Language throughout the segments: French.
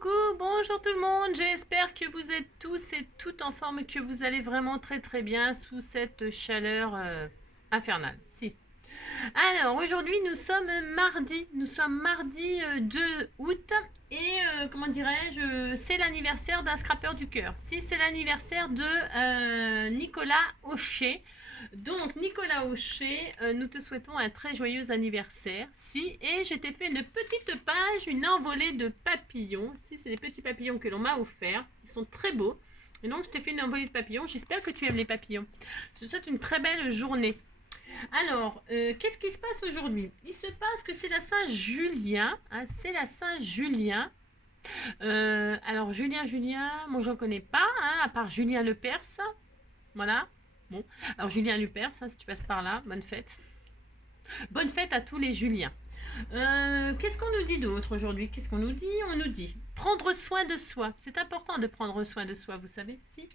Coucou, bonjour tout le monde, j'espère que vous êtes tous et toutes en forme et que vous allez vraiment très bien sous cette chaleur infernale. Si. Alors aujourd'hui nous sommes mardi 2 août et comment dirais-je, c'est l'anniversaire d'un scrappeur du cœur. Si, c'est l'anniversaire de Nicolas Aucher. Donc Nicolas Aucher, nous te souhaitons un très joyeux anniversaire. Si, et je t'ai fait une petite page, une envolée de papillons. Si, c'est des petits papillons que l'on m'a offert. Ils sont très beaux. Et donc je t'ai fait une envolée de papillons. J'espère que tu aimes les papillons. Je te souhaite une très belle journée. Alors, qu'est-ce qui se passe aujourd'hui? Il se passe que c'est la Saint-Julien. Hein, c'est la Saint-Julien. Alors, Julien, moi j'en connais pas, hein, à part Julien Lepers. Voilà. Bon. Alors, Julien Lepers, si tu passes par là, bonne fête. Bonne fête à tous les Juliens. Qu'est-ce qu'on nous dit d'autre aujourd'hui? Qu'est-ce qu'on nous dit? On nous dit prendre soin de soi. C'est important de prendre soin de soi, vous savez. Si.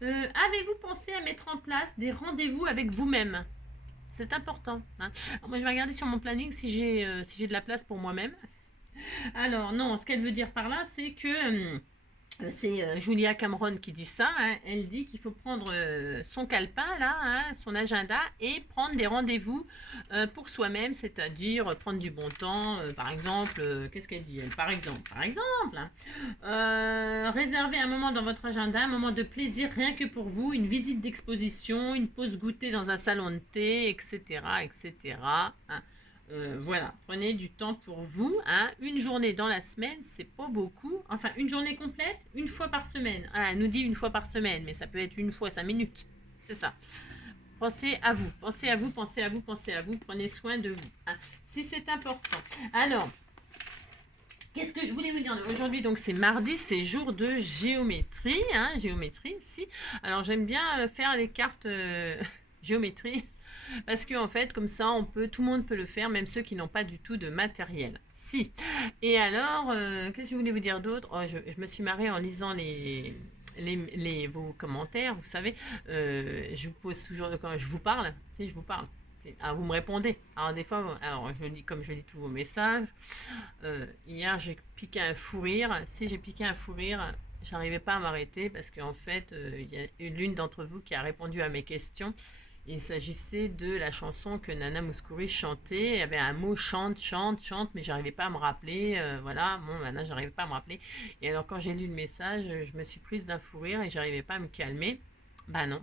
Avez-vous pensé à mettre en place des rendez-vous avec vous-même? C'est important. Hein. Alors, moi, je vais regarder sur mon planning si j'ai de la place pour moi-même. Alors, non, ce qu'elle veut dire par là, c'est que c'est Julia Cameron qui dit ça. Hein. Elle dit qu'il faut prendre son calepin, là, hein, son agenda, et prendre des rendez-vous pour soi-même, c'est-à-dire prendre du bon temps. Par exemple, qu'est-ce qu'elle dit elle? Par exemple, hein, réserver un moment dans votre agenda, un moment de plaisir rien que pour vous, une visite d'exposition, une pause goûter dans un salon de thé, etc. Hein. Voilà, prenez du temps pour vous. Hein. Une journée dans la semaine, c'est pas beaucoup. Enfin, une journée complète, une fois par semaine. Ah, elle nous dit une fois par semaine, mais ça peut être une fois 5 minutes. C'est ça. Pensez à vous, pensez à vous, pensez à vous, pensez à vous. Prenez soin de vous. Hein. Si c'est important. Alors, qu'est-ce que je voulais vous dire aujourd'hui? Donc, c'est mardi, c'est jour de géométrie. Hein, géométrie, si. Alors, j'aime bien faire les cartes géométrie. Parce que en fait, comme ça, tout le monde peut le faire, même ceux qui n'ont pas du tout de matériel. Si. Et alors, qu'est-ce que je voulais vous dire d'autre? Oh, je me suis marrée en lisant vos commentaires. Vous savez, je vous pose toujours quand je vous parle. Si je vous parle. Ah, vous me répondez. Alors des fois, comme je lis tous vos messages. Hier, j'ai piqué un fou rire. Si j'ai piqué un fou rire, j'arrivais pas à m'arrêter parce qu'en fait, il y a l'une d'entre vous qui a répondu à mes questions. Il s'agissait de la chanson que Nana Mouskouri chantait. Il y avait un mot chante, mais j'arrivais pas à me rappeler. Voilà, bon, maintenant j'arrivais pas à me rappeler. Et alors quand j'ai lu le message, je me suis prise d'un fou rire et j'arrivais pas à me calmer. Bah non,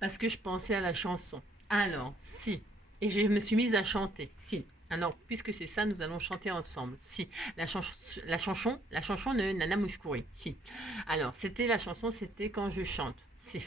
parce que je pensais à la chanson. Alors, si. Et je me suis mise à chanter. Si. Alors, puisque c'est ça, nous allons chanter ensemble. Si. La chanson de Nana Mouskouri. Si. Alors, c'était quand je chante. Si.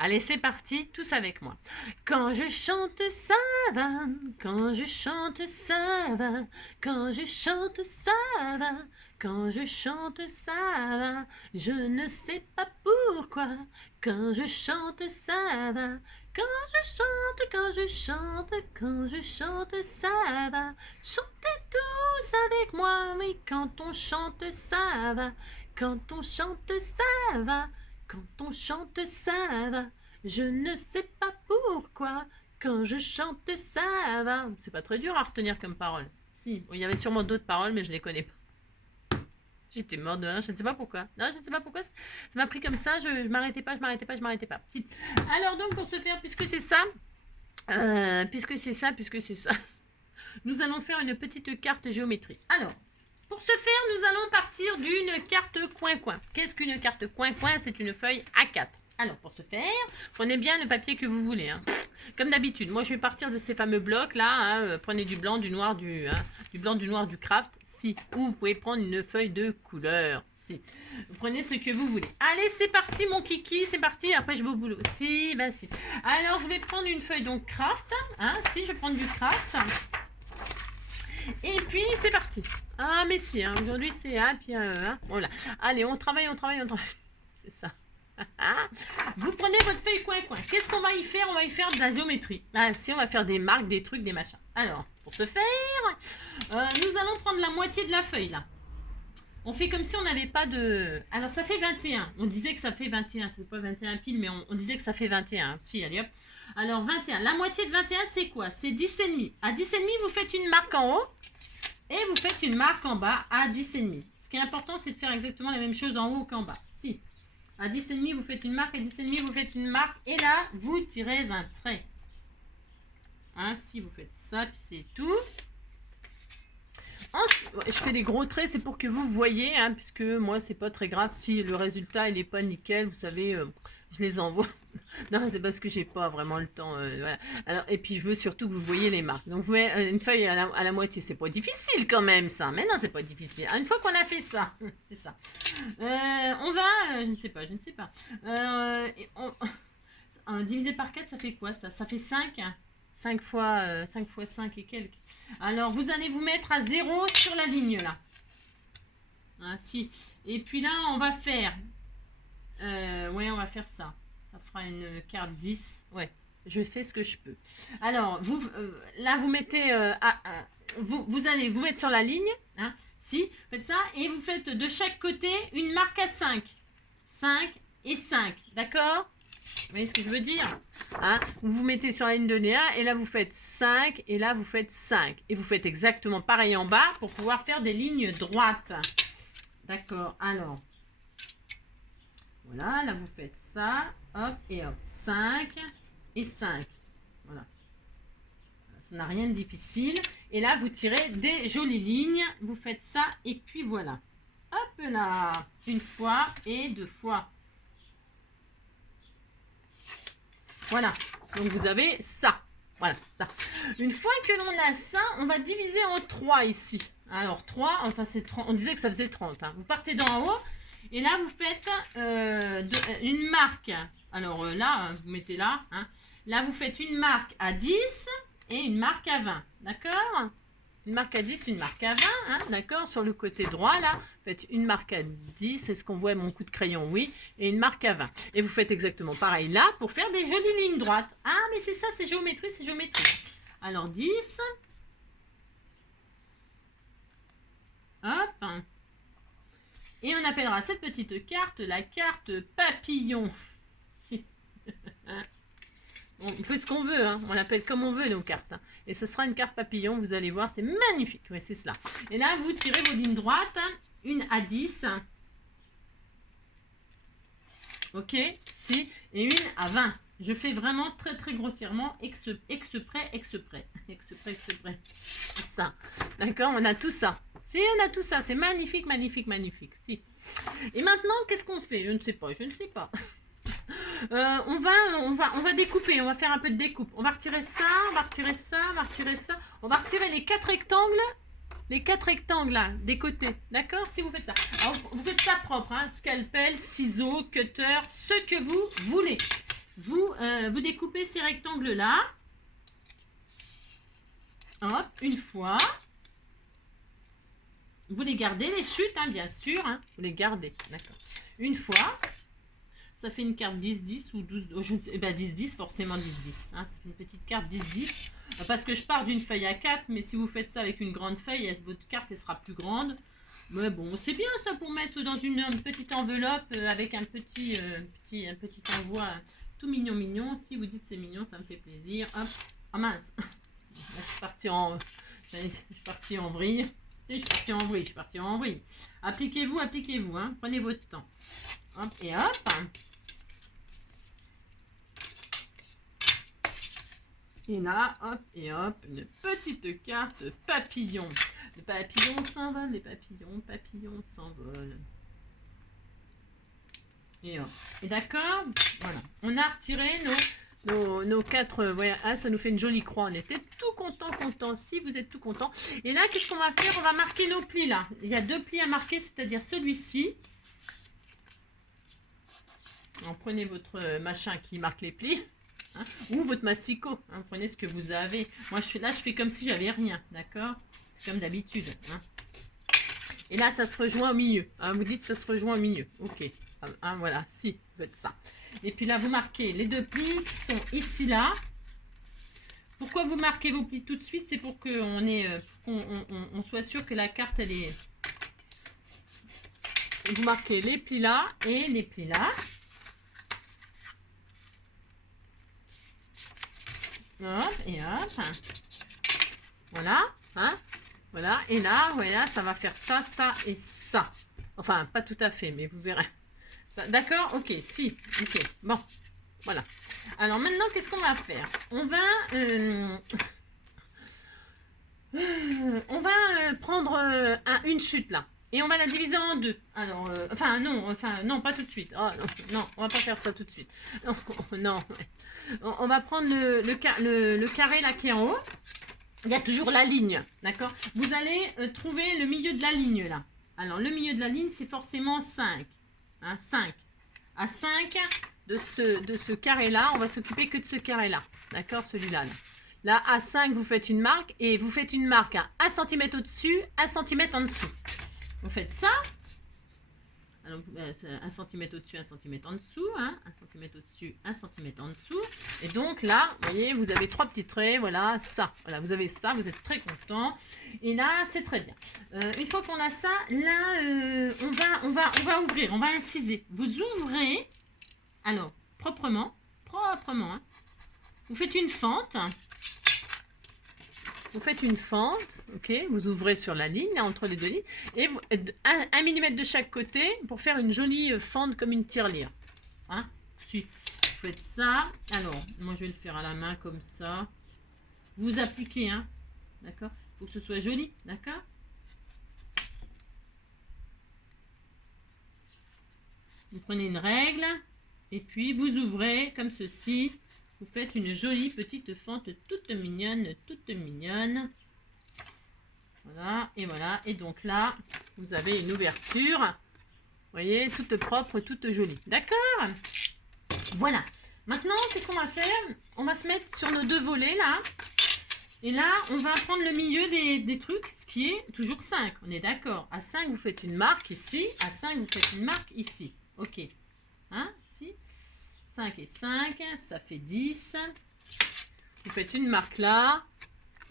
Allez, c'est parti, tous avec moi. Quand je chante, ça va. Quand je chante, ça va. Quand je chante, ça va. Quand je chante, ça va. Je ne sais pas pourquoi. Quand je chante, ça va. Quand je chante, quand je chante, quand je chante, ça va. Chantez tous avec moi, oui, quand on chante, ça va. Quand on chante, ça va. Quand on chante, ça va. Je ne sais pas pourquoi. Quand je chante, ça va. C'est pas très dur à retenir comme parole. Si, il y avait sûrement d'autres paroles, mais je les connais pas. J'étais morte de rire, je ne sais pas pourquoi. Non, je ne sais pas pourquoi. Ça m'a pris comme ça, je m'arrêtais pas. Si. Alors donc, pour ce faire, puisque c'est ça, nous allons faire une petite carte géométrique. Alors, pour ce faire, nous allons partir d'une carte coin-coin. Qu'est-ce qu'une carte coin-coin? C'est une feuille A4. Alors, pour ce faire, prenez bien le papier que vous voulez. Hein. Comme d'habitude, moi, je vais partir de ces fameux blocs-là. Hein. Prenez du blanc, du noir, du blanc, du noir, du craft. Si. Ou vous pouvez prendre une feuille de couleur. Si. Vous prenez ce que vous voulez. Allez, c'est parti, mon kiki. C'est parti. Après, je vais au boulot. Si, ben si. Alors, je vais prendre une feuille donc craft. Hein. Si, je vais prendre du craft. Et puis, c'est parti. Ah, mais si, hein, aujourd'hui, c'est... Hein, puis, voilà. Allez, on travaille. C'est ça. Vous prenez votre feuille coin-coin. Qu'est-ce qu'on va y faire? On va y faire de la géométrie. Ah, si, on va faire des marques, des trucs, des machins. Alors, pour ce faire, nous allons prendre la moitié de la feuille, là. On fait comme si on n'avait pas de... Alors, ça fait 21. On disait que ça fait 21. C'est pas 21 piles, mais on disait que ça fait 21. Si, allez hop. Alors, 21. La moitié de 21, c'est quoi? C'est 10,5. À 10,5, vous faites une marque en haut. Et vous faites une marque en bas à 10,5. Ce qui est important, c'est de faire exactement la même chose en haut qu'en bas. Si, à 10,5, vous faites une marque, à 10,5, vous faites une marque, et là, vous tirez un trait. Ainsi, vous faites ça, puis c'est tout. Ensuite, je fais des gros traits, c'est pour que vous voyez, hein, puisque moi, c'est pas très grave si le résultat, il n'est pas nickel, vous savez, je les envoie. Non, c'est parce que j'ai pas vraiment le temps. Voilà. Alors, et puis, je veux surtout que vous voyez les marques. Donc, vous voyez une feuille à la moitié, c'est pas difficile quand même, ça. Mais non, c'est pas difficile. Une fois qu'on a fait ça, c'est ça. On va, je ne sais pas. Divisé par 4, ça fait quoi ça? Ça fait 5. 5 fois 5 et quelques. Alors, vous allez vous mettre à 0 sur la ligne, là. Ainsi. Et puis là, on va faire... ouais, on va faire ça. Ça fera une carte 10. Ouais, je fais ce que je peux. Alors, là, vous mettez... vous allez vous mettre sur la ligne. Hein, si, faites ça. Et vous faites de chaque côté une marque à 5. 5 et 5. D'accord ? Vous voyez ce que je veux dire, hein? Vous vous mettez sur la ligne de Léa et là vous faites 5 et là vous faites 5. Et vous faites exactement pareil en bas pour pouvoir faire des lignes droites. D'accord, alors. Voilà, là vous faites ça, hop et hop. 5 et 5. Voilà. Ça n'a rien de difficile. Et là vous tirez des jolies lignes. Vous faites ça et puis voilà. Hop là. Une fois et 2 fois. Voilà, donc vous avez ça. Voilà, ça. Une fois que l'on a ça, on va diviser en 3 ici. Alors 3, enfin c'est 30, on disait que ça faisait 30. Hein. Vous partez d'en haut et là vous faites une marque. Alors là, vous mettez là. Hein. Là vous faites une marque à 10 et une marque à 20. D'accord ? Une marque à 10, une marque à 20, hein, d'accord. Sur le côté droit, là, faites une marque à 10, est-ce qu'on voit mon coup de crayon? Oui, et une marque à 20. Et vous faites exactement pareil là, pour faire des jolies lignes droites. Ah, mais c'est ça, c'est géométrie, c'est géométrie. Alors, 10. Hop. Et on appellera cette petite carte la carte papillon. On fait ce qu'on veut, hein. On l'appelle comme on veut nos cartes. Hein. Et ce sera une carte papillon, vous allez voir, c'est magnifique. Oui, c'est cela. Et là, vous tirez vos lignes droites, une à 10. Ok, si, et une à 20. Je fais vraiment très très grossièrement, exprès. C'est ça. D'accord, on a tout ça. Si, on a tout ça. C'est magnifique, magnifique, magnifique. Si. Et maintenant, qu'est-ce qu'on fait? Je ne sais pas. On va découper, on va faire un peu de découpe. On va retirer ça, on va retirer ça. On va retirer les 4 rectangles là, des côtés. D'accord? Si vous faites ça. Alors, vous faites ça propre, hein, scalpel, ciseaux, cutter, ce que vous voulez. Vous découpez ces rectangles là. Hop, une fois. Vous les gardez, les chutes, hein, bien sûr. Hein, vous les gardez, d'accord. Une fois. Ça fait une carte 10-10 ou 12, oh, je ne sais, 10-10, forcément 10-10. Hein, c'est une petite carte 10-10. Parce que je pars d'une feuille à 4, mais si vous faites ça avec une grande feuille, votre carte elle sera plus grande. Mais bon, c'est bien ça pour mettre dans une petite enveloppe avec un petit envoi tout mignon. Si vous dites c'est mignon, ça me fait plaisir. Hop. Ah mince. Là, je suis partie en vrille. Si, je suis partie en vrille. Appliquez-vous, hein. Prenez votre temps. Hop et hop. Et là, hop et hop, une petite carte papillon. Les papillons s'envolent, les papillons s'envolent. Et hop. Et d'accord, voilà. On a retiré nos 4, voilà, ah, ça nous fait une jolie croix. On était tout content. Si vous êtes tout content. Et là, qu'est-ce qu'on va faire? On va marquer nos plis là. Il y a 2 plis à marquer, c'est-à-dire celui-ci. Alors, prenez votre machin qui marque les plis. Hein, ou votre massicot, hein, prenez ce que vous avez. Moi, je fais comme si j'avais rien, d'accord? C'est comme d'habitude. Hein. Et là, ça se rejoint au milieu. Hein, vous dites ça se rejoint au milieu. Ok. Hein, voilà, si, vous faites ça. Et puis là, vous marquez les 2 plis qui sont ici, là. Pourquoi vous marquez vos plis tout de suite? C'est pour qu'on on soit sûr que la carte, elle est... Vous marquez les plis là et les plis là. Hop et hop. Voilà. Hein. Voilà, et là, voilà, ça va faire ça, ça et ça. Enfin, pas tout à fait, mais vous verrez. D'accord? Ok, si, ok, bon, voilà. Alors maintenant, qu'est-ce qu'on va faire? On va prendre une chute là. Et on va la diviser en deux. Alors, non, pas tout de suite. Oh, non, non, on va pas faire ça tout de suite. Non, non. On va prendre le carré là qui est en haut. Il y a toujours la ligne, d'accord? Vous allez trouver le milieu de la ligne là. Alors, le milieu de la ligne, c'est forcément 5. Hein, 5. À 5 de ce carré-là, on va s'occuper que de ce carré-là. D'accord? Celui-là. Là, à 5, vous faites une marque et vous faites une marque à 1 cm au-dessus, 1 cm en dessous. Vous faites ça. Alors, 1 cm au-dessus, 1 cm en dessous. Hein, 1 cm au-dessus, 1 cm en dessous. Et donc là, vous voyez, vous avez 3 petits traits. Voilà, ça. Voilà, vous avez ça. Vous êtes très content. Et là, c'est très bien. Une fois qu'on a ça, là, on va ouvrir. On va inciser. Vous ouvrez. Alors, proprement. Hein, vous faites une fente. Vous faites une fente, ok, vous ouvrez sur la ligne, là, entre les deux lignes, et 1 mm de chaque côté pour faire une jolie fente comme une tirelire. Hein? Si vous faites ça, alors, moi je vais le faire à la main comme ça. Vous appliquez, hein, d'accord? Il faut que ce soit joli, d'accord? Vous prenez une règle, et puis vous ouvrez comme ceci. Vous faites une jolie petite fente toute mignonne, Voilà, et voilà. Et donc là, vous avez une ouverture. Vous voyez, toute propre, toute jolie. D'accord? Voilà. Maintenant, qu'est-ce qu'on va faire? On va se mettre sur nos deux volets, là. Et là, on va prendre le milieu des trucs, ce qui est toujours 5. On est d'accord? À 5, vous faites une marque ici. À 5, vous faites une marque ici. Ok. Hein? Ici. 5 et 5, ça fait 10. Vous faites une marque là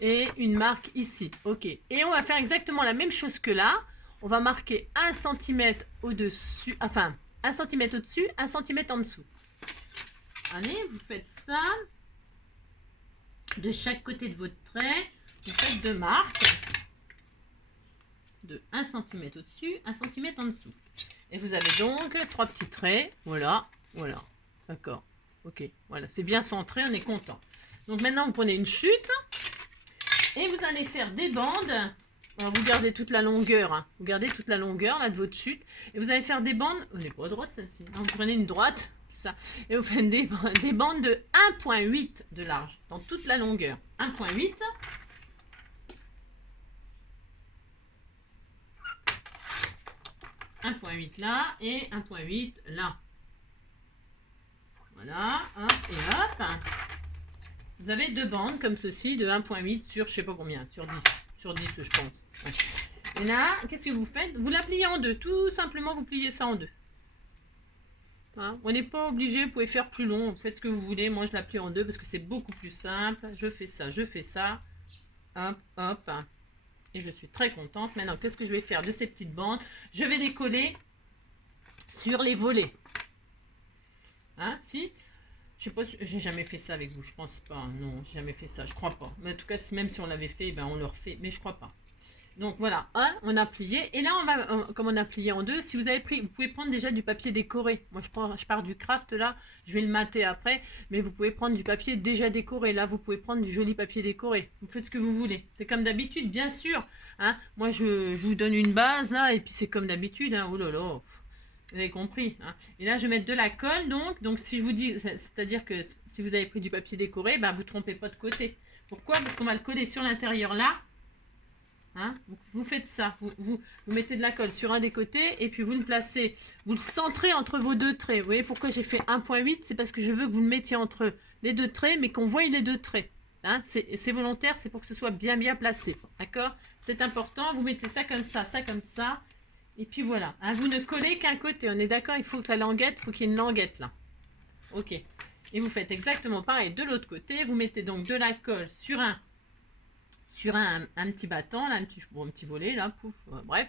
et une marque ici. Ok. Et on va faire exactement la même chose que là. On va marquer 1 cm au-dessus, enfin 1 cm au-dessus, 1 cm en dessous. Allez, vous faites ça. De chaque côté de votre trait, vous faites deux marques de 1 cm au-dessus, 1 cm en dessous. Et vous avez donc 3 petits traits. Voilà, voilà. D'accord. Ok, voilà, c'est bien centré, on est content. Donc maintenant, vous prenez une chute et vous allez faire des bandes. Alors, vous gardez toute la longueur, hein. Vous gardez toute la longueur là, de votre chute. Et vous allez faire des bandes. On n'est pas à droite celle-ci. Vous prenez une droite, ça. Et vous faites des bandes de 1,8 de large dans toute la longueur. 1,8. Là et 1,8 là. Voilà, hop et hop. Vous avez deux bandes comme ceci de 1,8 sur je sais pas combien, sur 10. Sur 10 je pense. Ouais. Et là, qu'est-ce que vous faites? Vous la pliez en deux. Tout simplement, vous pliez ça en deux. Hein, on n'est pas obligé, vous pouvez faire plus long. Vous faites ce que vous voulez. Moi, je la plie en deux parce que c'est beaucoup plus simple. Je fais ça. Hop, hop. Et je suis très contente. Maintenant, qu'est-ce que je vais faire de ces petites bandes? Je vais les coller sur les volets. Hein, si? Je sais pas, j'ai jamais fait ça avec vous, je pense pas. Non, j'ai jamais fait ça, je crois pas. Mais en tout cas, même si on l'avait fait, ben on le refait, mais je crois pas. Donc voilà, hein, on a plié. Et là, comme on a plié en deux, si vous avez pris, vous pouvez prendre déjà du papier décoré. Moi, je pars du craft là, je vais le mater après. Mais vous pouvez prendre du papier déjà décoré. Là, vous pouvez prendre du joli papier décoré. Vous faites ce que vous voulez. C'est comme d'habitude, bien sûr. Hein. Moi, je vous donne une base là, et puis c'est comme d'habitude. Hein. Oh là là. Vous avez compris. Hein. Et là, je vais mettre de la colle, donc si je vous dis, c'est-à-dire que si vous avez pris du papier décoré, ben, vous ne trompez pas de côté. Pourquoi? Parce qu'on va le coller sur l'intérieur là. Hein. Vous faites ça. Vous mettez de la colle sur un des côtés et puis vous le placez, vous le centrez entre vos deux traits. Vous voyez pourquoi j'ai fait 1,8? C'est parce que je veux que vous le mettiez entre les deux traits, mais qu'on voie les deux traits. Hein. C'est volontaire, c'est pour que ce soit bien placé. D'accord? C'est important. Vous mettez ça comme ça, Et puis voilà, hein, vous ne collez qu'un côté, on est d'accord, il faut que la languette, il faut qu'il y ait une languette là. Ok. Et vous faites exactement pareil de l'autre côté, vous mettez donc de la colle sur un petit battant, là, un petit volet, là, pouf, bref.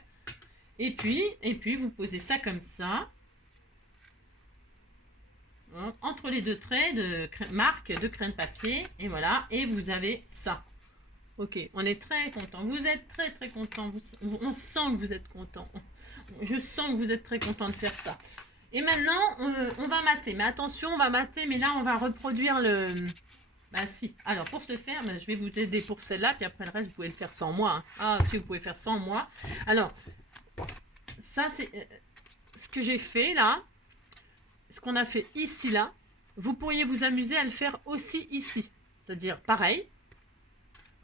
Et puis vous posez ça comme ça, hein, entre les deux traits de marque de crayon de papier, et voilà, et vous avez ça. Ok, on est très content. Vous êtes très très content. On sent que vous êtes content. Je sens que vous êtes très content de faire ça. Et maintenant, on va mater. Mais attention, on va mater, mais là, on va reproduire le... Bah si. Alors, pour ce faire, je vais vous aider pour celle-là, puis après le reste, vous pouvez le faire sans moi. Hein. Ah, si, vous pouvez faire sans moi. Alors, ça, c'est ce que j'ai fait là. Ce qu'on a fait ici, là. Vous pourriez vous amuser à le faire aussi ici. C'est-à-dire, pareil.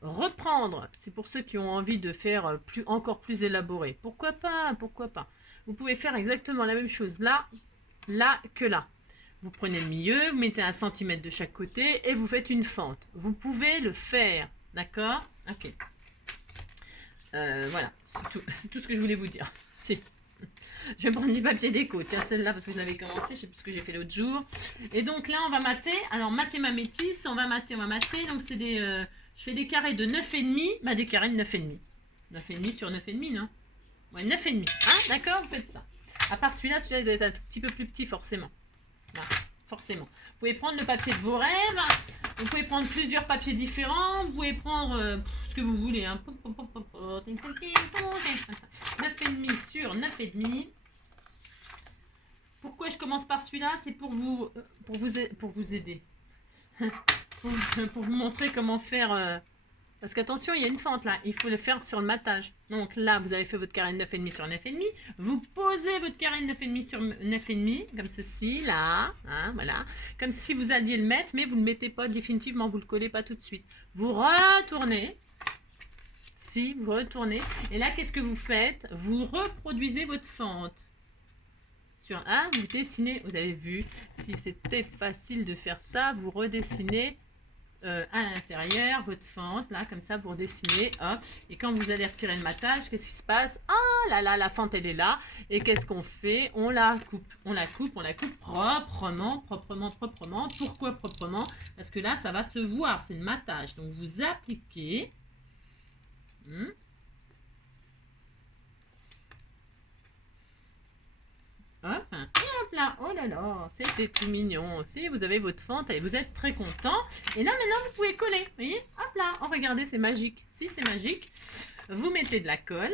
Reprendre, c'est pour ceux qui ont envie de faire encore plus élaboré. Pourquoi pas, pourquoi pas. Vous pouvez faire exactement la même chose là, là que là. Vous prenez le milieu, vous mettez 1 cm de chaque côté et vous faites une fente. Vous pouvez le faire, d'accord? Ok. Voilà, c'est tout ce que je voulais vous dire. Si. Je vais prendre du papier déco. Tiens, celle-là, parce que je l'avais commencé. Je ne sais plus ce que j'ai fait l'autre jour. Et donc là, on va mater. Alors, mater ma métisse. On va mater, on va mater. Donc, c'est des... je fais des carrés de 9,5. Bah, des carrés de 9,5. 9,5 sur 9,5, non? Ouais, 9,5. Hein? D'accord? Vous faites ça. À part celui-là, celui-là, il doit être un tout petit peu plus petit, forcément. Là, forcément. Vous pouvez prendre le papier de vos rêves. Vous pouvez prendre plusieurs papiers différents. Vous pouvez prendre ce que vous voulez. Hein. 9,5 sur 9,5. Pourquoi je commence par celui-là? C'est pour vous aider. pour vous montrer comment faire. Parce qu'attention, il y a une fente là. Il faut le faire sur le matage. Donc là, vous avez fait votre carré de 9,5 sur 9,5. Vous posez votre carré de 9,5 sur 9,5. Comme ceci, là. Hein, voilà. Comme si vous alliez le mettre, mais vous ne le mettez pas définitivement. Vous ne le collez pas tout de suite. Vous retournez. Si, vous retournez. Et là, qu'est-ce que vous faites? Vous reproduisez votre fente. Sur un, vous dessinez, vous avez vu, si c'était facile de faire ça, vous redessinez à l'intérieur votre fente, là, comme ça, vous redessinez, hop, et quand vous allez retirer le matage, qu'est-ce qui se passe? Ah là là, la fente, elle est là, et qu'est-ce qu'on fait? On la coupe, on la coupe, on la coupe proprement, proprement, proprement. Pourquoi proprement? Parce que là, ça va se voir, c'est le matage. Donc, vous appliquez... Hop, et hop là, oh là là, c'était tout mignon. Si vous avez votre fente et vous êtes très content. Et là maintenant vous pouvez coller, vous voyez, hop là, oh regardez, c'est magique. Si c'est magique, vous mettez de la colle.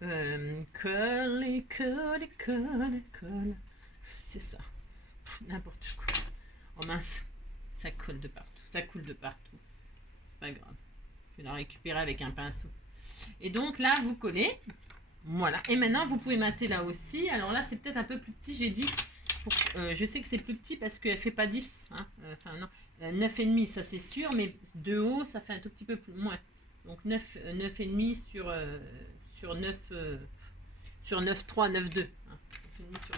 Colle, colle, colle, colle. C'est ça, n'importe quoi. Oh mince, ça colle de partout, ça coule de partout. C'est pas grave, je vais la récupérer avec un pinceau. Et donc là, vous collez. Voilà. Et maintenant, vous pouvez mater là aussi. Alors là, c'est peut-être un peu plus petit, j'ai dit. Je sais que c'est plus petit parce qu'elle ne fait pas 10. Hein. Enfin, non. 9,5, ça c'est sûr. Mais de haut, ça fait un tout petit peu plus moins. Donc 9,5 sur 9... sur 9,3, 9,2. Hein. 9,5 sur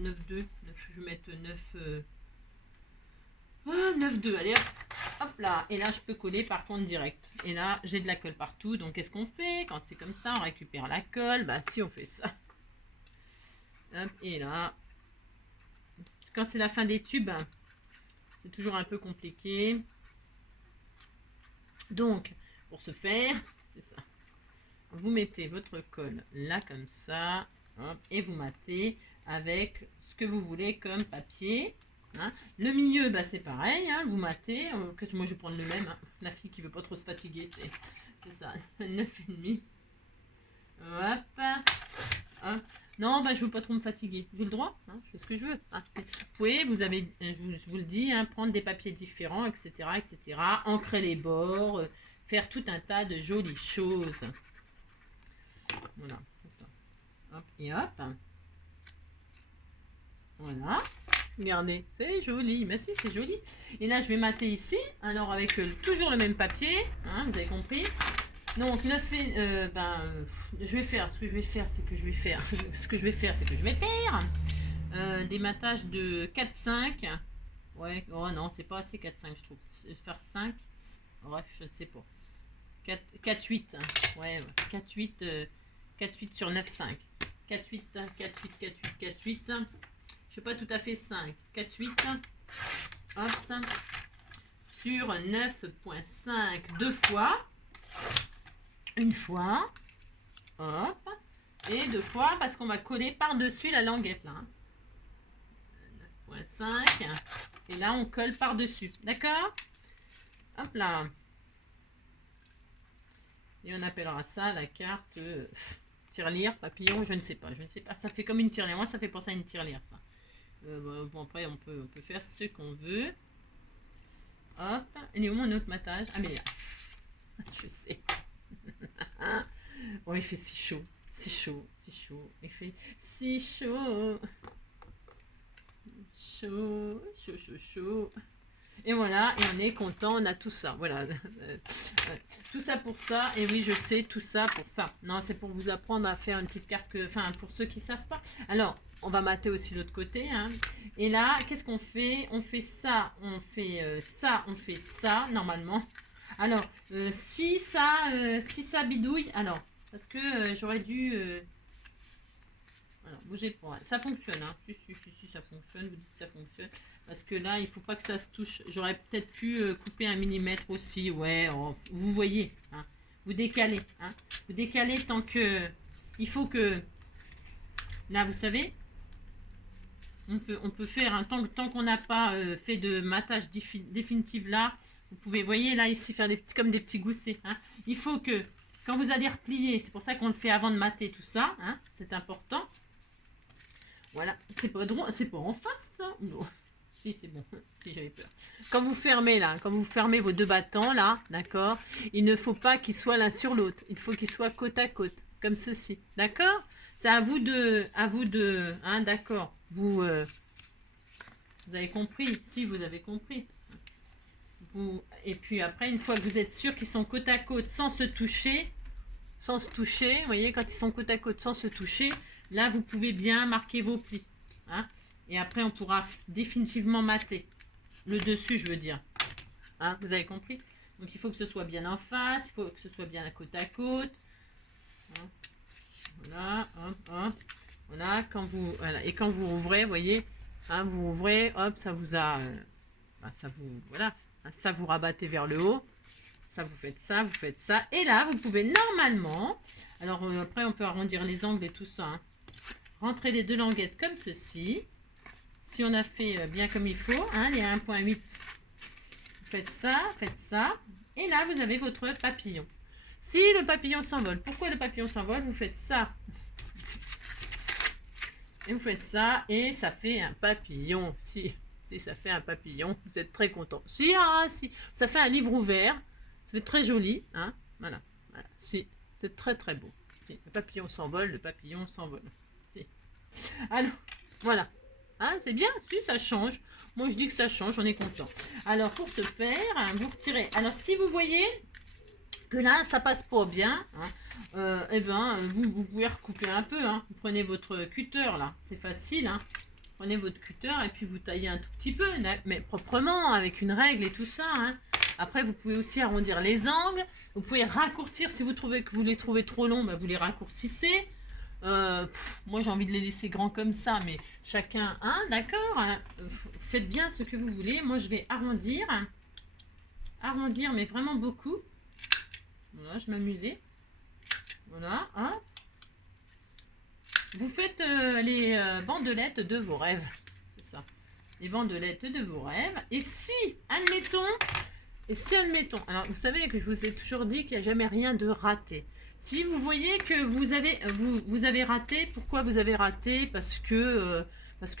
9,2. Je vais mettre 9... 9,2. Allez, hop. Hop là, et là je peux coller par contre direct. Et là j'ai de la colle partout. Donc qu'est-ce qu'on fait? Quand c'est comme ça, on récupère la colle. Bah si on fait ça. Hop, et là. Quand c'est la fin des tubes, c'est toujours un peu compliqué. Donc, pour ce faire, c'est ça. Vous mettez votre colle là comme ça. Hop, et vous matez avec ce que vous voulez comme papier. Hein. Le milieu, bah, c'est pareil, hein, vous matez. Moi, je vais prendre le même. Hein. La fille qui veut pas trop se fatiguer, c'est ça, 9,5. Hop. Hop. Non, bah, je veux pas trop me fatiguer. J'ai le droit, hein, je fais ce que je veux. Hein. Vous pouvez, je vous le dis, hein, prendre des papiers différents, etc., etc. Ancrer les bords, faire tout un tas de jolies choses. Voilà, c'est ça. Hop, et hop. Voilà. Regardez, c'est joli. Mais si, c'est joli. Et là, je vais mater ici. Alors, avec toujours le même papier. Hein, vous avez compris. Donc, je vais faire. Ce que je vais faire, c'est que je vais faire. Ce que je vais faire, c'est que je vais faire des matages de 4-5. Ouais, oh non, c'est pas assez 4-5, je trouve. Faire 5. Bref, je ne sais pas. 4-8. Hein. Ouais, 4-8 sur 9-5. 4-8, 4-8, 4-8, 4-8. Je ne sais pas tout à fait 5. 4-8. Hop. Sur 9,5 deux fois. Une fois. Hop. Et deux fois parce qu'on va coller par-dessus la languette là. 0,5. Et là, on colle par-dessus. D'accord? Hop là. Et on appellera ça la carte tirelire, papillon, je ne sais pas. Je ne sais pas. Ça fait comme une tirelire. Moi, ça fait penser à une tirelire, ça. Bon, après, on peut faire ce qu'on veut. Hop. Et où mon autre matage? Ah, mais là. Je sais. Bon, il fait si chaud. Si chaud. Si chaud. Il fait si chaud. Chaud. Chaud, chaud, chaud. Et voilà, et on est content, on a tout ça. Voilà. Tout ça pour ça. Et oui, je sais, tout ça pour ça. Non, c'est pour vous apprendre à faire une petite carte que... Enfin, pour ceux qui ne savent pas. Alors, on va mater aussi l'autre côté. Hein. Et là, qu'est-ce qu'on fait? On fait ça, on fait ça, on fait ça, normalement. Alors, si ça bidouille... Alors, parce que j'aurais dû... Voilà, bougez pas. Ça fonctionne. Hein. Si, ça fonctionne. Vous dites que ça fonctionne. Parce que là, il ne faut pas que ça se touche. J'aurais peut-être pu couper 1 millimètre aussi. Ouais, oh, vous voyez. Hein. Vous décalez. Hein. Vous décalez tant que... Il faut que... Là, vous savez, on peut faire... Hein, tant qu'on n'a pas fait de matage définitif là, vous pouvez, vous voyez, là, ici, faire comme des petits goussets. Hein. Il faut que, quand vous allez replier, c'est pour ça qu'on le fait avant de mater tout ça. Hein, c'est important. Voilà. C'est pas droit, c'est pas en face, ça. Non. Si, c'est bon. Si, j'avais peur. Quand vous fermez là, quand vous fermez vos deux battants là, d'accord, il ne faut pas qu'ils soient l'un sur l'autre. Il faut qu'ils soient côte à côte, comme ceci. D'accord? C'est à vous de, hein, d'accord. Vous avez compris? Si, vous avez compris. Et puis après, une fois que vous êtes sûr qu'ils sont côte à côte sans se toucher, vous voyez, quand ils sont côte à côte sans se toucher, là, vous pouvez bien marquer vos plis. Hein? Et après, on pourra définitivement mater. Le dessus, je veux dire. Hein, vous avez compris? Donc, il faut que ce soit bien en face. Il faut que ce soit bien côte à côte. Hein, voilà, hop, hop. Voilà, voilà. Et quand vous ouvrez, vous voyez, hein, vous ouvrez, hop, ça vous a... voilà. Hein, ça vous rabattez vers le haut. Ça, vous faites ça, vous faites ça. Et là, vous pouvez normalement... Alors, après, on peut arrondir les angles et tout ça. Hein. Rentrer les deux languettes comme ceci. Si on a fait bien comme il faut, hein, les 1,8, vous faites ça. Et là, vous avez votre papillon. Si le papillon s'envole, pourquoi le papillon s'envole? Vous faites ça. Et vous faites ça, et ça fait un papillon. Si ça fait un papillon, vous êtes très content. Si, ça fait un livre ouvert. Ça fait très joli. Hein, voilà. Si, c'est très très beau. Si, le papillon s'envole, le papillon s'envole. Si. Alors, voilà. Hein, c'est bien, si ça change. Moi je dis que ça change, on est content. Alors pour ce faire, vous retirez. Alors si vous voyez que là ça passe pas bien, hein, eh ben vous pouvez recouper un peu. Hein. Vous prenez votre cutter là, c'est facile. Hein. Prenez votre cutter et puis vous taillez un tout petit peu, mais proprement, avec une règle et tout ça. Hein. Après vous pouvez aussi arrondir les angles. Vous pouvez raccourcir si vous trouvez que vous les trouvez trop longs, ben, vous les raccourcissez. Moi j'ai envie de les laisser grands comme ça, mais chacun, hein, d'accord, hein, faites bien ce que vous voulez. Moi je vais arrondir, mais vraiment beaucoup. Voilà, je m'amusais. Voilà, hein. Vous faites les bandelettes de vos rêves, c'est ça, les bandelettes de vos rêves. Et si, admettons, alors vous savez que je vous ai toujours dit qu'il n'y a jamais rien de raté. Si vous voyez que vous avez raté, pourquoi vous avez raté? Parce que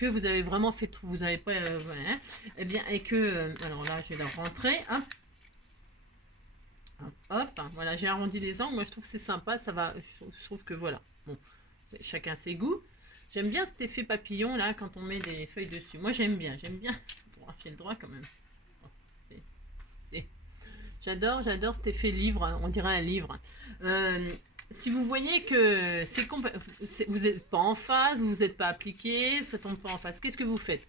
vous avez vraiment fait trop, vous n'avez pas, voilà, eh bien, et que, alors là, je vais leur rentrer, hop, hop, hop, hein, voilà, j'ai arrondi les angles, moi je trouve que c'est sympa, ça va, je trouve que voilà, bon, chacun ses goûts. J'aime bien cet effet papillon là, quand on met des feuilles dessus, moi j'aime bien, j'ai le droit quand même, j'adore cet effet livre, hein, on dirait un livre. Si vous voyez que vous n'êtes pas en face, vous n'êtes pas appliqué, ça tombe pas en face, qu'est-ce que vous faites?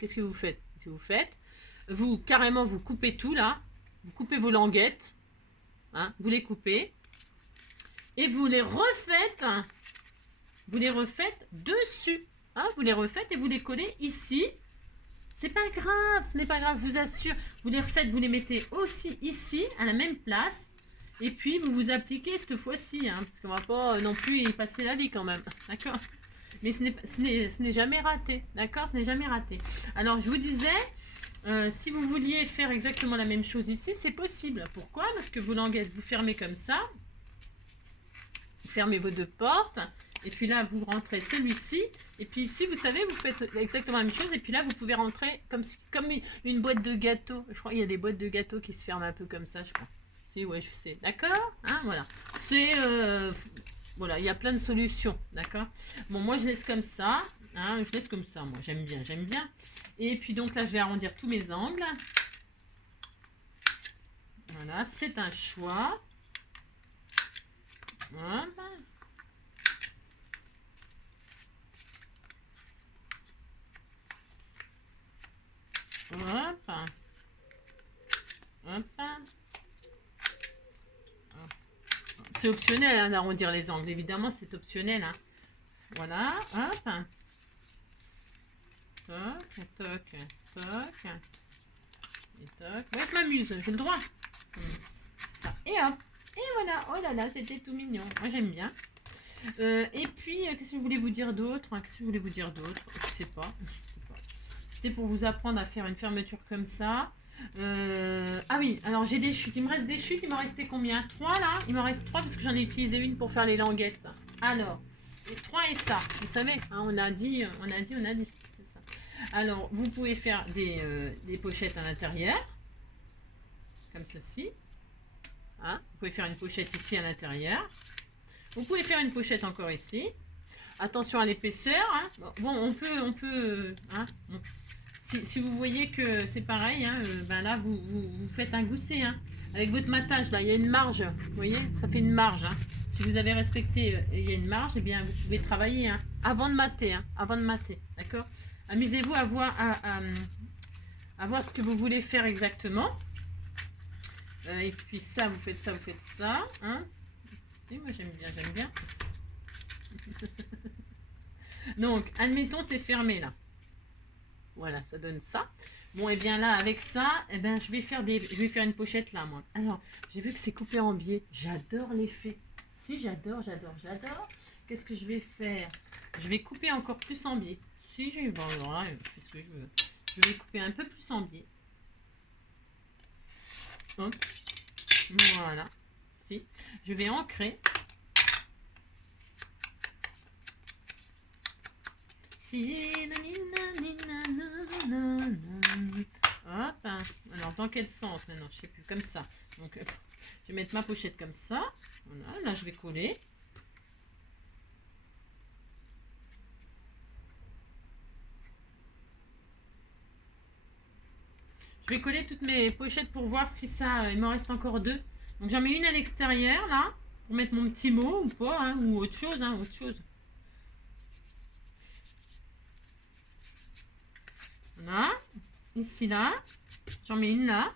Vous carrément vous coupez tout là, vous coupez vos languettes, hein, vous les coupez et vous les refaites dessus, hein, vous les refaites et vous les collez ici. C'est pas grave, ce n'est pas grave, je vous assure. Vous les refaites, vous les mettez aussi ici, à la même place. Et puis, vous vous appliquez cette fois-ci, hein, parce qu'on va pas non plus y passer la vie quand même. D'accord? Mais ce n'est jamais raté, d'accord? Ce n'est jamais raté. Alors, je vous disais, si vous vouliez faire exactement la même chose ici, c'est possible. Pourquoi? Parce que vous fermez comme ça, vous fermez vos deux portes, et puis là, vous rentrez celui-ci, et puis ici, vous savez, vous faites exactement la même chose, et puis là, vous pouvez rentrer comme une boîte de gâteaux. Je crois qu'il y a des boîtes de gâteaux qui se ferment un peu comme ça, je crois. Si, ouais, je sais. D'accord? Hein, voilà. C'est... voilà, il y a plein de solutions, d'accord? Bon, moi, je laisse comme ça. Hein, je laisse comme ça, moi. J'aime bien, j'aime bien. Et puis, donc là, je vais arrondir tous mes angles. Voilà, c'est un choix. Voilà. Hop. Hop. C'est optionnel hein, d'arrondir les angles. Évidemment, c'est optionnel. Hein. Voilà. Hop. Toc, toc, toc. Et toc. Ouais, je m'amuse. J'ai le droit. Ça. Et hop. Et voilà. Oh là là, c'était tout mignon. Moi, j'aime bien. Et puis, qu'est-ce que je voulais vous dire d'autre? Qu'est-ce que je voulais vous dire d'autre? Je sais pas. C'était pour vous apprendre à faire une fermeture comme ça. Ah oui, alors j'ai des chutes. Il me reste des chutes. Il m'en restait combien? 3 là? Il m'en reste 3 parce que j'en ai utilisé une pour faire les languettes. Alors, 3 et ça. Vous savez, hein, on a dit. C'est ça. Alors, vous pouvez faire des pochettes à l'intérieur. Comme ceci. Hein, vous pouvez faire une pochette ici à l'intérieur. Vous pouvez faire une pochette encore ici. Attention à l'épaisseur. Hein. Bon, on peut. Hein, bon. Si vous voyez que c'est pareil, hein, ben là, vous faites un gousset. Hein. Avec votre matage, là, il y a une marge. Vous voyez, ça fait une marge. Hein. Si vous avez respecté, il y a une marge, eh bien, vous pouvez travailler hein, avant de mater. Hein, avant de mater, d'accord? Amusez-vous à voir ce que vous voulez faire exactement. Et puis ça, vous faites ça, vous faites ça. Hein. Si, moi, j'aime bien, j'aime bien. Donc, admettons, c'est fermé, là. Voilà, ça donne ça. Bon, et bien là, avec ça, eh ben, je vais faire une pochette là, moi. Alors, j'ai vu que c'est coupé en biais. J'adore l'effet. Si, j'adore. Qu'est-ce que je vais faire? Je vais couper encore plus en biais. Si, bon, voilà, je fais ce que je veux. Je vais couper un peu plus en biais. Hop. Voilà. Si. Je vais ancrer. Hop. Alors, dans quel sens maintenant? Je sais plus. Comme ça. Donc, je vais mettre ma pochette comme ça. Voilà. Là, je vais coller. Je vais coller toutes mes pochettes pour voir si ça... il m'en reste encore 2. Donc, j'en mets une à l'extérieur, là. Pour mettre mon petit mot ou pas. Hein, ou autre chose. Hein, autre chose. Voilà. Ici, là. J'en mets une là.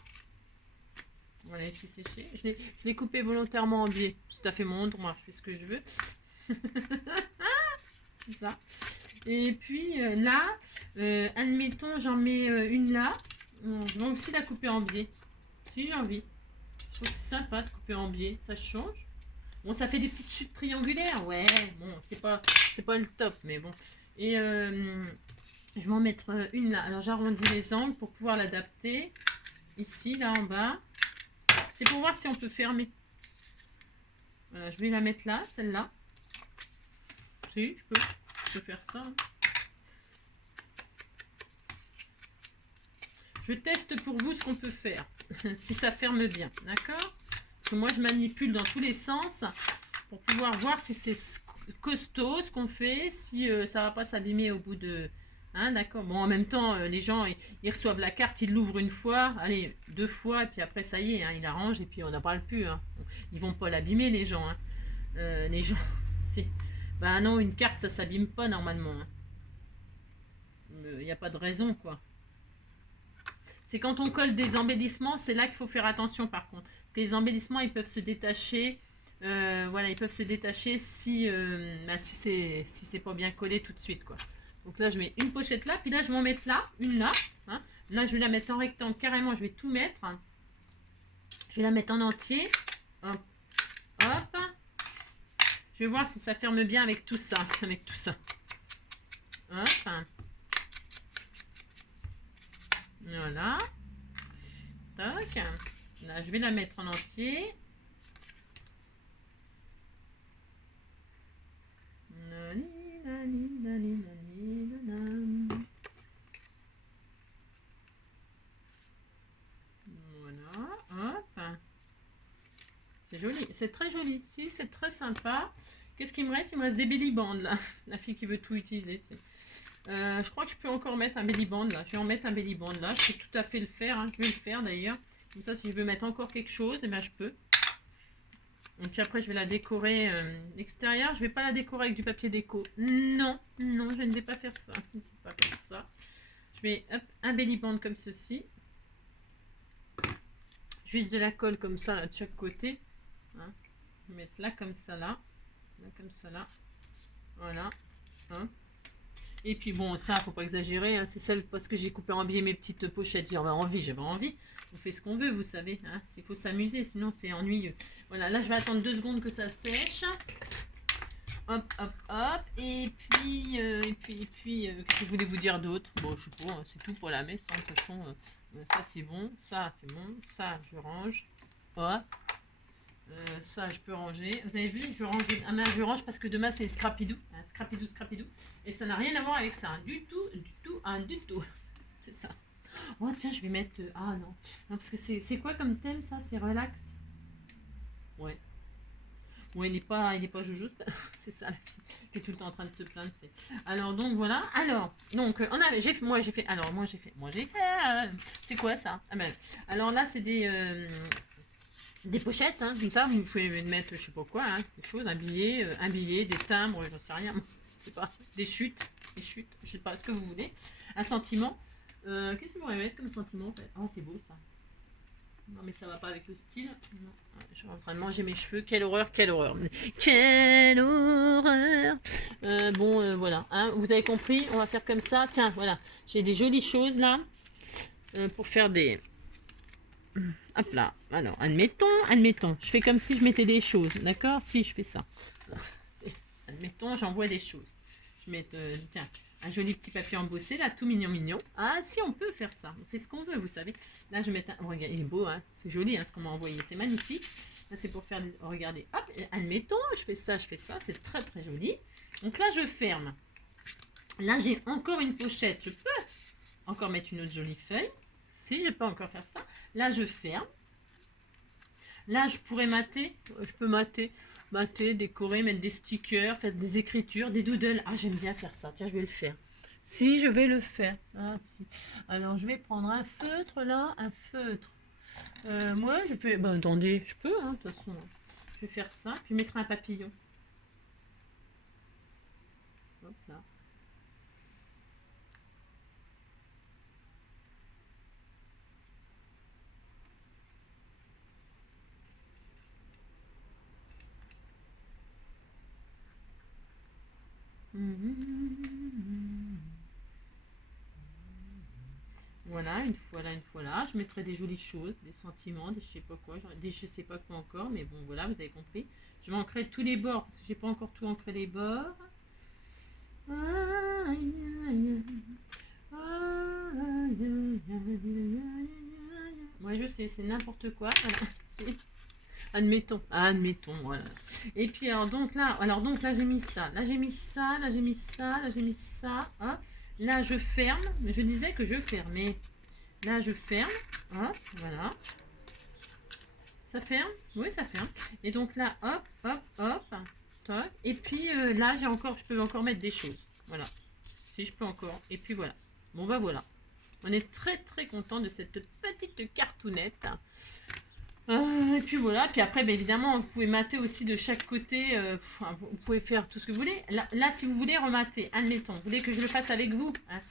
Voilà, ici séché. Je l'ai coupé volontairement en biais. C'est tout à fait mon droit. Je fais ce que je veux. C'est ça. Et puis là, admettons, j'en mets une là. Je vais aussi la couper en biais. Si j'ai envie. Je trouve que c'est sympa de couper en biais. Ça change. Bon, ça fait des petites chutes triangulaires. Ouais, bon, c'est pas le top, mais bon. Et je vais en mettre une là. Alors, j'arrondis les angles pour pouvoir l'adapter. Ici, là, en bas. C'est pour voir si on peut fermer. Voilà, je vais la mettre là, celle-là. Si, je peux faire ça. Je teste pour vous ce qu'on peut faire. Si ça ferme bien, d'accord? Parce que moi, je manipule dans tous les sens pour pouvoir voir si c'est costaud ce qu'on fait, si ça va pas s'abîmer au bout de... Hein, d'accord. Bon, en même temps, les gens, ils reçoivent la carte, ils l'ouvrent une fois, allez, 2 fois, et puis après, ça y est, hein, ils l'arrangent, et puis on n'en parle plus. Hein. Ils vont pas l'abîmer, les gens. Hein. Les gens, c'est... Ben non, une carte, ça s'abîme pas normalement. Il n'y a pas de raison, quoi. C'est quand on colle des embellissements, c'est là qu'il faut faire attention, par contre. Parce que les embellissements, ils peuvent se détacher. Voilà, ils peuvent se détacher si c'est pas bien collé tout de suite, quoi. Donc là, je mets une pochette là, puis là, je vais en mettre là, une là. Hein. Là, je vais la mettre en rectangle, carrément, je vais tout mettre. Je vais la mettre en entier. Hop. Hop. Je vais voir si ça ferme bien avec tout ça. Avec tout ça. Hop. Voilà. Toc. Là, je vais la mettre en entier. Voilà. Hop. C'est joli. C'est très joli. Si, c'est très sympa. Qu'est-ce qu'il me reste? Il me reste des belly bands là. La fille qui veut tout utiliser. Je crois que je peux encore mettre un belly band là. Je vais en mettre un belly band là. Je peux tout à fait le faire. Hein. Je vais le faire d'ailleurs. Comme ça, si je veux mettre encore quelque chose, eh bien, je peux. Et puis après, je vais la décorer l'extérieur. Je ne vais pas la décorer avec du papier déco. Non, non, je ne vais pas faire ça. Je ne vais pas faire ça. Je mets hop, un belly band comme ceci. Juste de la colle comme ça là de chaque côté. Hein. Je vais mettre là comme ça là. Là comme ça là. Voilà. Hein. Et puis bon, ça, faut pas exagérer. Hein. C'est celle parce que j'ai coupé en biais mes petites pochettes. J'avais envie. On fait ce qu'on veut, vous savez. Hein. Il faut s'amuser, sinon c'est ennuyeux. Voilà, là je vais attendre 2 secondes que ça sèche. Hop, hop, hop. Et puis, qu'est-ce que je voulais vous dire d'autre? Bon, je sais pas, hein, c'est tout pour la messe. Hein. De toute façon, ça c'est bon, ça c'est bon, ça je range. Hop. Ça je peux ranger. Vous avez vu, je range. Ah mais je range parce que demain c'est scrapidou. Hein, scrapidou. Et ça n'a rien à voir avec ça. Hein, du tout. C'est ça. Oh tiens, je vais mettre. Ah non. Non, parce que c'est quoi comme thème ça? C'est relax. Ouais. Ouais, il est pas joujou. C'est ça la fille qui est tout le temps en train de se plaindre. Alors donc voilà. Alors donc moi j'ai fait. C'est quoi ça? Ah ben, alors là c'est des pochettes, hein, comme ça, vous pouvez mettre, je sais pas quoi, hein, des choses, un billet, des timbres, j'en sais rien, je sais pas, des chutes, je sais pas ce que vous voulez, un sentiment. Qu'est-ce que vous pourriez mettre comme sentiment en fait? Oh, c'est beau ça. Non, mais ça va pas avec le style. Non. Je suis en train de manger mes cheveux. Quelle horreur, quelle horreur. Quelle horreur. Voilà. Hein, vous avez compris, on va faire comme ça. Tiens, voilà. J'ai des jolies choses là pour faire des. Hop là, alors admettons, je fais comme si je mettais des choses, d'accord? Si je fais ça, admettons, j'envoie des choses. Je mets, tiens, un joli petit papier embossé, là, tout mignon. Ah, si, on peut faire ça, on fait ce qu'on veut, vous savez. Là, je vais mettre un, oh, regarde, il est beau, hein, c'est joli, hein, ce qu'on m'a envoyé, c'est magnifique. Là, c'est pour faire des, oh, regardez, hop, admettons, je fais ça, c'est très, très joli. Donc là, je ferme. Là, j'ai encore une pochette, je peux encore mettre une autre jolie feuille. Si, je peux encore faire ça. Là, je ferme. Là, je pourrais mater. Je peux mater, décorer, mettre des stickers, faire des écritures, des doodles. Ah, j'aime bien faire ça. Tiens, je vais le faire. Si, je vais le faire. Ah, si. Alors, je vais prendre un feutre, là. Un feutre. Moi, je peux... Ben, attendez, je peux, hein, de toute façon. Je vais faire ça. Puis, mettre un papillon. Hop, là. Voilà, une fois là, je mettrai des jolies choses, des sentiments, des je sais pas quoi, des je sais pas quoi encore, mais bon voilà, vous avez compris. Je vais ancrer tous les bords parce que j'ai pas encore tout ancré les bords. Moi je sais, c'est n'importe quoi. Admettons, voilà. Et puis alors donc là j'ai mis ça, là j'ai mis ça. Hop. Là je ferme, je disais que je fermais. Là je ferme, hop, voilà. Ça ferme, oui ça ferme. Et donc là hop, toc. Et puis là je peux encore mettre des choses, voilà. Si je peux encore. Et puis voilà. Bon bah voilà. On est très très content de cette petite cartoonette. Et puis voilà, puis après, bien évidemment, vous pouvez mater aussi de chaque côté, vous pouvez faire tout ce que vous voulez. Là, si vous voulez remater, admettons, vous voulez que je le fasse avec vous, hein,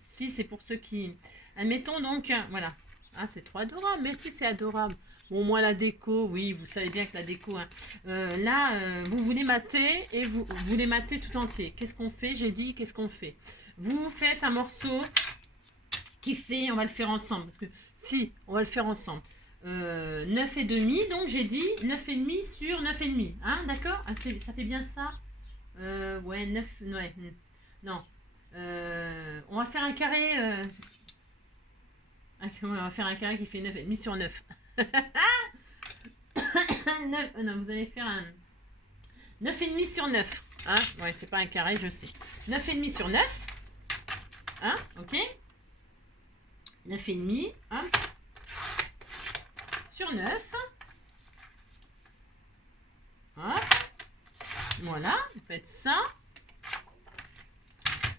si c'est pour ceux qui... Admettons donc, voilà. Ah, c'est trop adorable, mais si c'est adorable. Bon, moi, la déco, oui, vous savez bien que la déco, hein. Vous voulez mater et vous voulez mater tout entier. Qu'est-ce qu'on fait? J'ai dit, qu'est-ce qu'on fait? Vous faites un morceau qui fait, on va le faire ensemble, parce que si, on va le faire ensemble. 9,5, donc j'ai dit 9,5 sur 9,5, hein, d'accord? Ah, ça fait bien ça? Ouais, 9, ouais. Non. On va faire un carré. On va faire un carré qui fait 9,5 sur 9. 9, non, vous allez faire un 9,5 sur 9. Hein, ouais, c'est pas un carré, je sais. 9,5 sur 9. Hein, ok. 9,5. Hein, sur 9. Hop. Voilà, vous faites ça.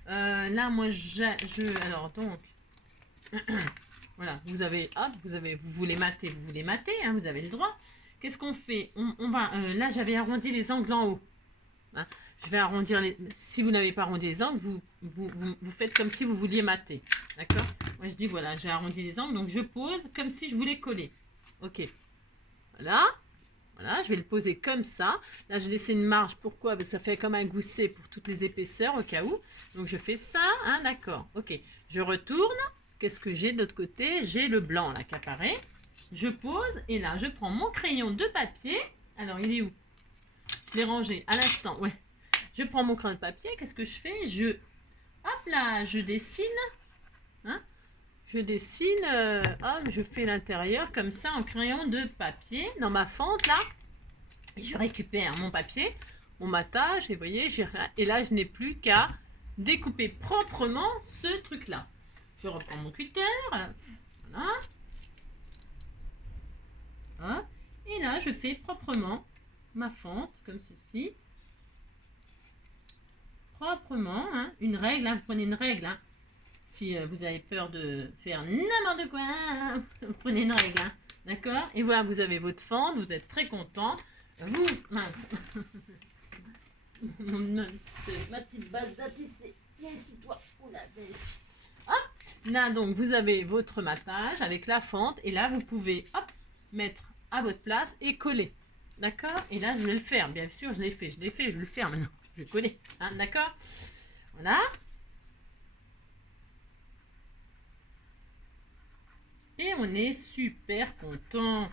Là, moi, alors, donc, voilà, vous avez, hop, vous voulez mater, hein, vous avez le droit. Qu'est-ce qu'on fait? On va, là, j'avais arrondi les angles en haut. Hein. Je vais arrondir les, si vous n'avez pas arrondi les angles, vous faites comme si vous vouliez mater. D'accord? Moi, je dis, voilà, j'ai arrondi les angles, donc je pose comme si je voulais coller. Ok. Voilà. Voilà, je vais le poser comme ça. Là, je laisse une marge. Pourquoi? Parce que ça fait comme un gousset pour toutes les épaisseurs au cas où. Donc, je fais ça. Hein, d'accord. Ok. Je retourne. Qu'est-ce que j'ai de l'autre côté? J'ai le blanc là qui apparaît. Je pose et là, je prends mon crayon de papier. Alors, il est où? Je l'ai rangé à l'instant. Ouais. Je prends mon crayon de papier. Qu'est-ce que je fais? Hop là, je dessine. Hein? Je dessine, je fais l'intérieur comme ça en crayon de papier dans ma fente là. Je récupère mon papier, mon matage et vous voyez, et là je n'ai plus qu'à découper proprement ce truc là. Je reprends mon cutter, voilà. Hein, et là je fais proprement ma fente comme ceci. Proprement, hein, une règle, hein, vous prenez une règle. Hein. Si vous avez peur de faire n'importe quoi, vous prenez une règle, hein, d'accord? Et voilà, vous avez votre fente, vous êtes très content. Vous, mince. Ma petite base d'attissé. Viens ici, toi. Oula, viens ici. Hop, là, donc, vous avez votre matage avec la fente. Et là, vous pouvez, hop, mettre à votre place et coller. D'accord? Et là, je vais le faire. Bien sûr, je l'ai fait, je vais le faire maintenant. Je vais coller, hein, d'accord? Voilà. Et on est super content.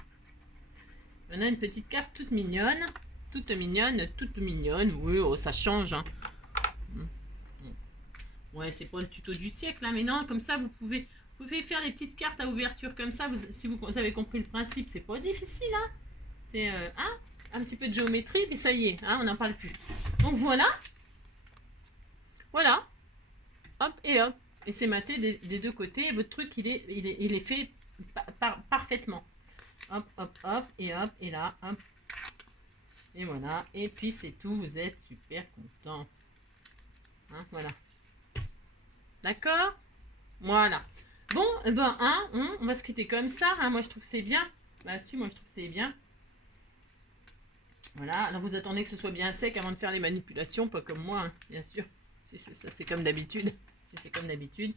On a une petite carte toute mignonne. Toute mignonne, toute mignonne. Oui, oh, ça change. Hein. Ouais, c'est pas le tuto du siècle, hein, mais non, comme ça, vous pouvez faire les petites cartes à ouverture comme ça. Si vous avez compris le principe, c'est pas difficile. Hein. C'est un petit peu de géométrie, puis ça y est, hein, on n'en parle plus. Donc voilà. Voilà. Hop et hop. Et c'est maté des deux côtés. Et votre truc, il est fait parfaitement. Hop, hop, hop, et hop, et là, hop. Et voilà. Et puis c'est tout. Vous êtes super content. Hein, voilà. D'accord? Voilà. Bon, ben, hein, on va se quitter comme ça. Hein, moi, je trouve que c'est bien. Bah si, moi, je trouve que c'est bien. Voilà. Alors, vous attendez que ce soit bien sec avant de faire les manipulations. Pas comme moi, hein, bien sûr. Si c'est ça, c'est comme d'habitude. Si c'est comme d'habitude.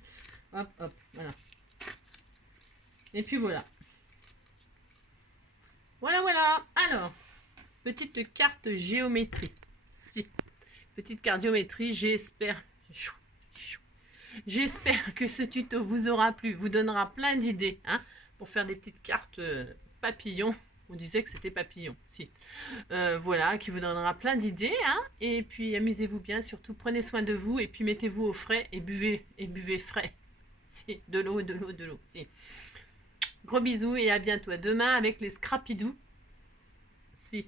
Hop, hop, voilà. Et puis voilà. Voilà, voilà. Alors, petite carte géométrie. Si. Petite carte géométrie, j'espère. J'espère que ce tuto vous aura plu, vous donnera plein d'idées hein, pour faire des petites cartes papillons. On disait que c'était papillon, si. Voilà, qui vous donnera plein d'idées. Hein, et puis amusez-vous bien, surtout prenez soin de vous et puis mettez-vous au frais et buvez frais. Si, de l'eau, de l'eau, de l'eau. Si. Gros bisous et à bientôt. À demain avec les scrapidous. Si.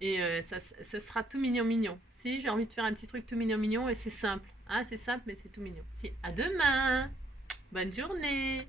Et ça sera tout mignon, mignon. Si, j'ai envie de faire un petit truc tout mignon, mignon et c'est simple. Hein, c'est simple, mais c'est tout mignon. Si, à demain. Bonne journée.